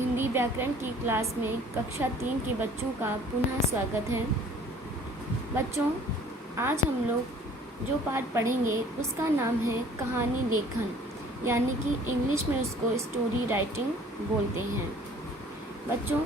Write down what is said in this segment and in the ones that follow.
हिंदी व्याकरण की क्लास में कक्षा 3 के बच्चों का पुनः स्वागत है। बच्चों, आज हम लोग जो पाठ पढ़ेंगे उसका नाम है कहानी लेखन, यानी कि इंग्लिश में उसको स्टोरी राइटिंग बोलते हैं। बच्चों,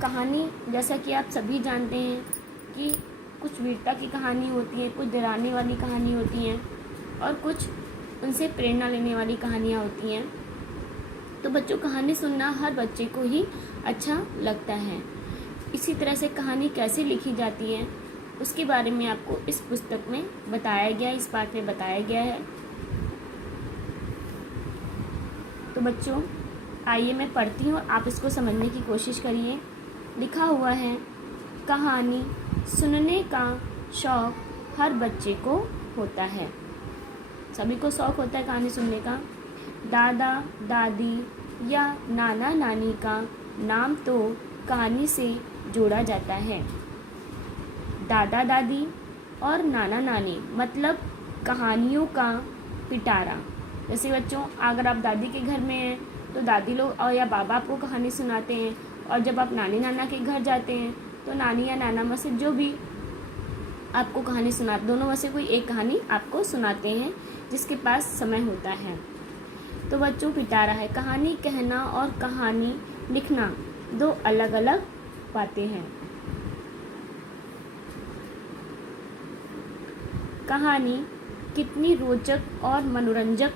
कहानी जैसा कि आप सभी जानते हैं कि कुछ वीरता की कहानी होती है, कुछ डराने वाली कहानी होती हैं और कुछ उनसे प्रेरणा लेने वाली कहानियाँ होती हैं। तो बच्चों, कहानी सुनना हर बच्चे को ही अच्छा लगता है। इसी तरह से कहानी कैसे लिखी जाती है उसके बारे में आपको इस पुस्तक में बताया गया, इस पाठ में बताया गया है। तो बच्चों, आइए मैं पढ़ती हूँ, आप इसको समझने की कोशिश करिए। लिखा हुआ है, कहानी सुनने का शौक़ हर बच्चे को होता है। सभी को शौक़ होता है कहानी सुनने का। दादा दादी या नाना नानी का नाम तो कहानी से जोड़ा जाता है। दादा दादी और नाना नानी मतलब कहानियों का पिटारा। जैसे बच्चों, अगर आप दादी के घर में हैं तो दादी लोग और या बाबा आपको कहानी सुनाते हैं, और जब आप नानी नाना के घर जाते हैं तो नानी या नाना में से जो भी आपको कहानी सुनाते, दोनों में से कोई एक कहानी आपको सुनाते हैं जिसके पास समय होता है। तो बच्चों, पिटारा है। कहानी कहना और कहानी लिखना दो अलग अलग बातें हैं। कहानी कितनी रोचक और मनोरंजक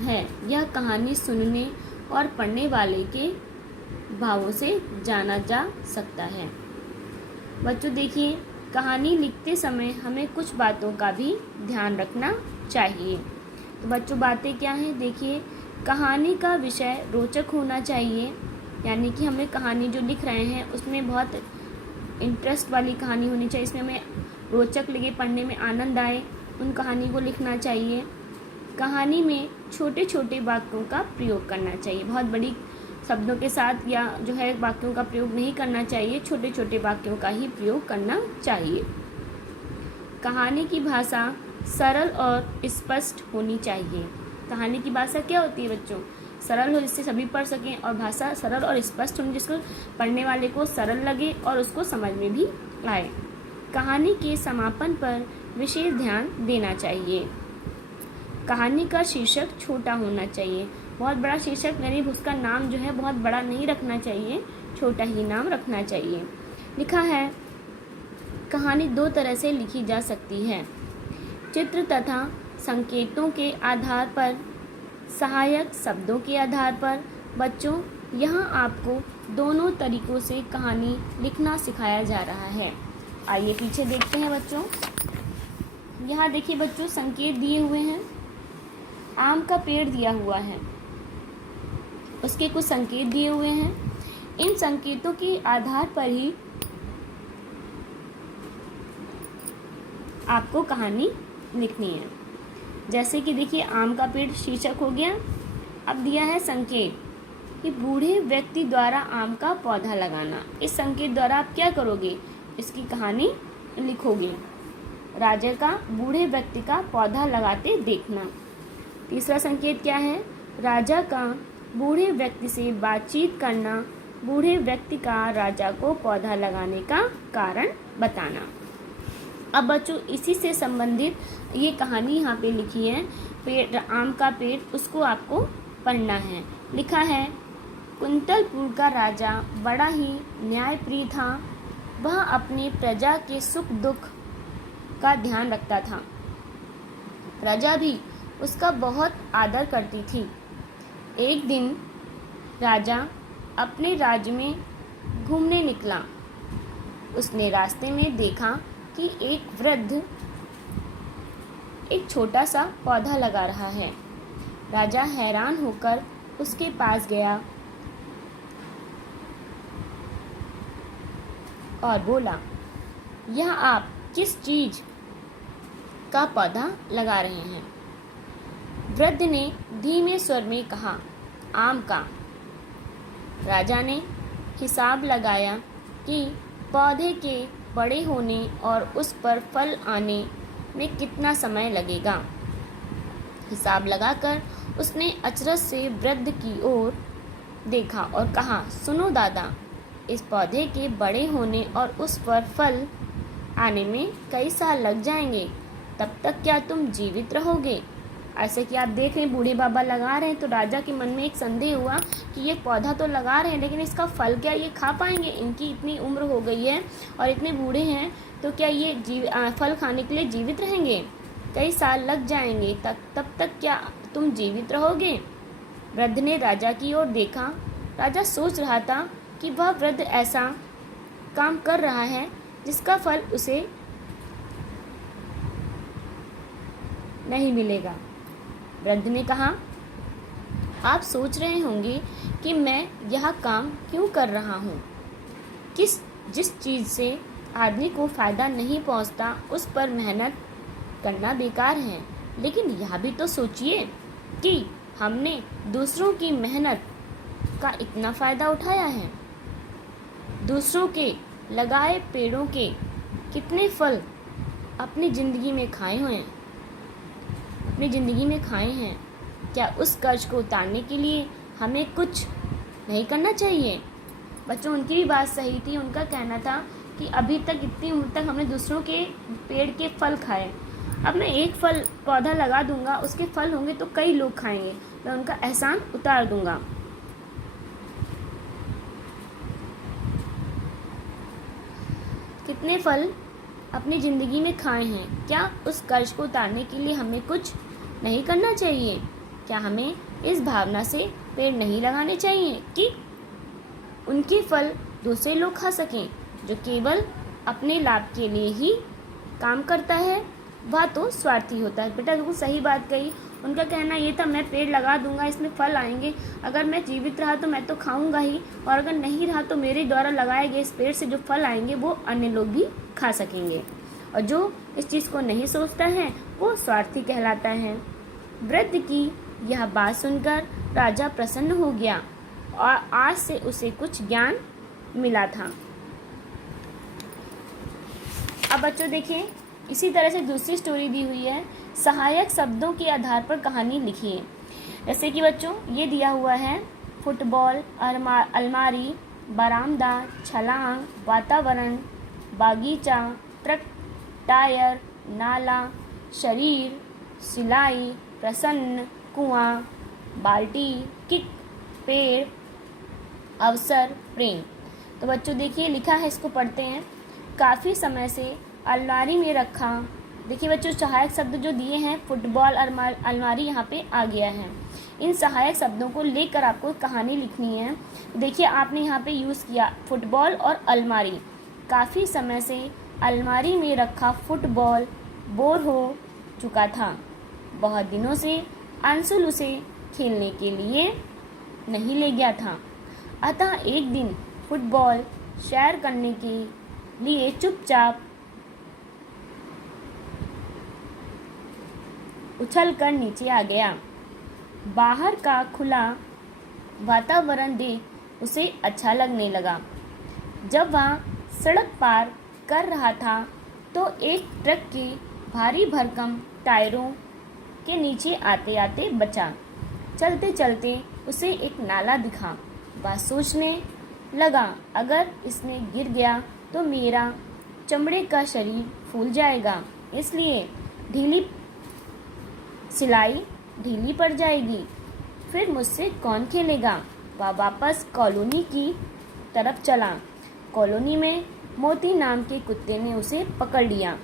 है, यह कहानी सुनने और पढ़ने वाले के भावों से जाना जा सकता है। बच्चों देखिए, कहानी लिखते समय हमें कुछ बातों का भी ध्यान रखना चाहिए। तो बच्चों, बातें क्या हैं? देखिए, कहानी का विषय रोचक होना चाहिए, यानी कि हमें कहानी जो लिख रहे हैं उसमें बहुत इंटरेस्ट वाली कहानी होनी चाहिए, इसमें हमें रोचक लगे, पढ़ने में आनंद आए, उन कहानी को लिखना चाहिए। कहानी में छोटे छोटे वाक्यों का प्रयोग करना चाहिए, बहुत बड़ी शब्दों के साथ या जो है वाक्यों का प्रयोग नहीं करना चाहिए, छोटे छोटे वाक्यों का ही प्रयोग करना चाहिए। कहानी की भाषा सरल और स्पष्ट होनी चाहिए। कहानी की भाषा क्या होती है बच्चों? सरल हो, जिससे सभी पढ़ सकें, और भाषा सरल और स्पष्ट होनी जिसको पढ़ने वाले को सरल लगे और उसको समझ में भी आए। कहानी के समापन पर विशेष ध्यान देना चाहिए। कहानी का शीर्षक छोटा होना चाहिए, बहुत बड़ा शीर्षक यानी उसका नाम जो है बहुत बड़ा नहीं रखना चाहिए, छोटा ही नाम रखना चाहिए। लिखा है, कहानी दो तरह से लिखी जा सकती है, चित्र तथा संकेतों के आधार पर, सहायक शब्दों के आधार पर। बच्चों, यहाँ आपको दोनों तरीकों से कहानी लिखना सिखाया जा रहा है। आइए पीछे देखते हैं बच्चों। यहाँ देखिए बच्चों, संकेत दिए हुए हैं। आम का पेड़ दिया हुआ है, उसके कुछ संकेत दिए हुए हैं। इन संकेतों के आधार पर ही आपको कहानी लिखनी है। जैसे कि देखिए, आम का पेड़ शीर्षक हो गया। अब दिया है संकेत कि बूढ़े व्यक्ति द्वारा आम का पौधा लगाना। इस संकेत द्वारा आप क्या करोगे? इसकी कहानी लिखोगे। राजा का बूढ़े व्यक्ति का पौधा लगाते देखना। तीसरा संकेत क्या है? राजा का बूढ़े व्यक्ति से बातचीत करना, बूढ़े व्यक्ति का राजा को पौधा लगाने का कारण बताना। अब बच्चों, इसी से संबंधित ये कहानी यहाँ पे लिखी है, पेड़, आम का पेड़, उसको आपको पढ़ना है। लिखा है, कुंतलपुर का राजा बड़ा ही न्यायप्रिय था। वह अपनी प्रजा के सुख दुख का ध्यान रखता था। प्रजा भी उसका बहुत आदर करती थी। एक दिन राजा अपने राज्य में घूमने निकला। उसने रास्ते में देखा कि एक वृद्ध एक छोटा सा पौधा लगा रहा है। राजा हैरान होकर उसके पास गया और बोला, यह आप किस चीज का पौधा लगा रहे हैं? वृद्ध ने धीमे स्वर में कहा, आम का। राजा ने हिसाब लगाया कि पौधे के बड़े होने और उस पर फल आने में कितना समय लगेगा। हिसाब लगाकर उसने अचरज से वृद्ध की ओर देखा और कहा, सुनो दादा, इस पौधे के बड़े होने और उस पर फल आने में कई साल लग जाएंगे। तब तक क्या तुम जीवित रहोगे? ऐसे कि आप देख रहे हैं बूढ़े बाबा लगा रहे हैं, तो राजा के मन में एक संदेह हुआ कि ये पौधा तो लगा रहे हैं, लेकिन इसका फल क्या ये खा पाएंगे? इनकी इतनी उम्र हो गई है और इतने बूढ़े हैं, तो क्या ये फल खाने के लिए जीवित रहेंगे? कई साल लग जाएंगे, तब तक क्या तुम जीवित रहोगे? वृद्ध ने राजा की ओर देखा। राजा सोच रहा था कि वह वृद्ध ऐसा काम कर रहा है जिसका फल उसे नहीं मिलेगा। वृद्ध ने कहा, आप सोच रहे होंगे कि मैं यह काम क्यों कर रहा हूँ। जिस चीज़ से आदमी को फ़ायदा नहीं पहुँचता उस पर मेहनत करना बेकार है। लेकिन यह भी तो सोचिए कि हमने दूसरों की मेहनत का इतना फ़ायदा उठाया है। दूसरों के लगाए पेड़ों के कितने फल अपनी ज़िंदगी में खाए हैं। क्या उस कर्ज को उतारने के लिए हमें कुछ नहीं करना चाहिए? बच्चों, उनकी भी बात सही थी। उनका कहना था कि अभी तक इतनी उम्र तक हमने दूसरों के पेड़ के फल खाए, अब मैं एक पौधा लगा दूंगा, उसके फल होंगे तो कई लोग खाएंगे, मैं उनका एहसान उतार दूंगा। कितने फल अपनी ज़िंदगी में खाए हैं, क्या उस कर्ज को उतारने के लिए हमें कुछ नहीं करना चाहिए? क्या हमें इस भावना से पेड़ नहीं लगाने चाहिए कि उनके फल दूसरे लोग खा सकें? जो केवल अपने लाभ के लिए ही काम करता है वह तो स्वार्थी होता है। बेटा बिल्कुल सही बात कही। उनका कहना ये था, मैं पेड़ लगा दूंगा, इसमें फल आएंगे, अगर मैं जीवित रहा तो मैं तो खाऊंगा ही, और अगर नहीं रहा तो मेरे द्वारा लगाए गए इस पेड़ से जो फल आएंगे वो अन्य लोग भी खा सकेंगे। और जो इस चीज़ को नहीं सोचता है वो स्वार्थी कहलाता है। वृद्ध की यह बात सुनकर राजा प्रसन्न हो गया और आज से उसे कुछ ज्ञान मिला था। अब बच्चों देखिए, इसी तरह से दूसरी स्टोरी दी हुई है, सहायक शब्दों के आधार पर कहानी लिखिए। जैसे कि बच्चों ये दिया हुआ है, फुटबॉल, अलमारी, बरामदा, छलांग, वातावरण, बागीचा, ट्रक, टायर, नाला, शरीर, सिलाई, प्रसन्न, कुआं, बाल्टी, किक, पेड़, अवसर, प्रेम। तो बच्चों देखिए लिखा है, इसको पढ़ते हैं। काफ़ी समय से अलमारी में रखा। देखिए बच्चों सहायक शब्द जो दिए हैं, फुटबॉल, अलमारी यहाँ पे आ गया है। इन सहायक शब्दों को लेकर आपको कहानी लिखनी है। देखिए आपने यहाँ पे यूज़ किया फुटबॉल और अलमारी। काफ़ी समय से अलमारी में रखा फुटबॉल बोर हो चुका था। बहुत दिनों से अंशुल उसे खेलने के लिए नहीं ले गया था। अतः एक दिन फुटबॉल सैर करने के लिए चुपचाप उछलकर नीचे आ गया। बाहर का खुला वातावरण देख उसे अच्छा लगने लगा। जब वह सड़क पार कर रहा था तो एक ट्रक के भारी भरकम टायरों के नीचे आते आते बचा। चलते चलते उसे एक नाला दिखा। वह सोचने लगा, अगर इसमें गिर गया तो मेरा चमड़े का शरीर फूल जाएगा, इसलिए सिलाई ढीली पड़ जाएगी, फिर मुझसे कौन खेलेगा। वह वापस कॉलोनी की तरफ चला। कॉलोनी में मोती नाम के कुत्ते ने उसे पकड़ लिया।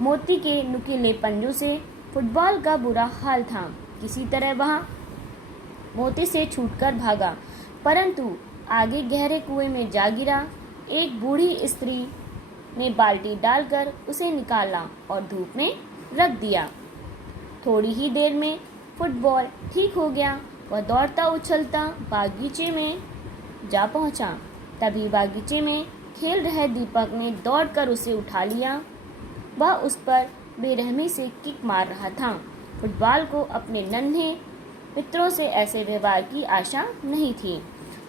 मोती के नुकीले पंजों से फुटबॉल का बुरा हाल था। किसी तरह वह मोती से छूटकर भागा, परंतु आगे गहरे कुएं में जा गिरा। एक बूढ़ी स्त्री ने बाल्टी डालकर उसे निकाला और धूप में रख दिया। थोड़ी ही देर में फुटबॉल ठीक हो गया। वह दौड़ता उछलता बागीचे में जा पहुंचा। तभी बागीचे में खेल रहे दीपक ने दौड़कर उसे उठा लिया। वह उस पर बेरहमी से किक मार रहा था। फुटबॉल को अपने नन्हे मित्रों से ऐसे व्यवहार की आशा नहीं थी।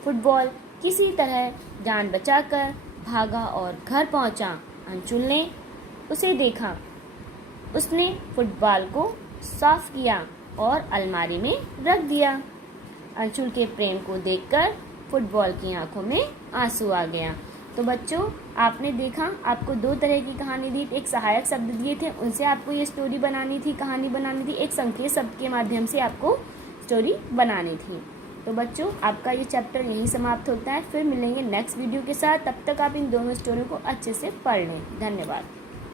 फुटबॉल किसी तरह जान बचाकर भागा और घर पहुंचा। अंशुल ने उसे देखा। उसने फुटबॉल को साफ किया और अलमारी में रख दिया। अर्जुन के प्रेम को देखकर फुटबॉल की आंखों में आंसू आ गया। तो बच्चों, आपने देखा, आपको दो तरह की कहानी दी। एक सहायक शब्द दिए थे, उनसे आपको ये स्टोरी बनानी थी, कहानी बनानी थी। एक संकेत शब्द के माध्यम से आपको स्टोरी बनानी थी। तो बच्चों, आपका ये चैप्टर यहीं समाप्त होता है। फिर मिलेंगे नेक्स्ट वीडियो के साथ। तब तक आप इन दोनों स्टोरी को अच्छे से पढ़ लें। धन्यवाद।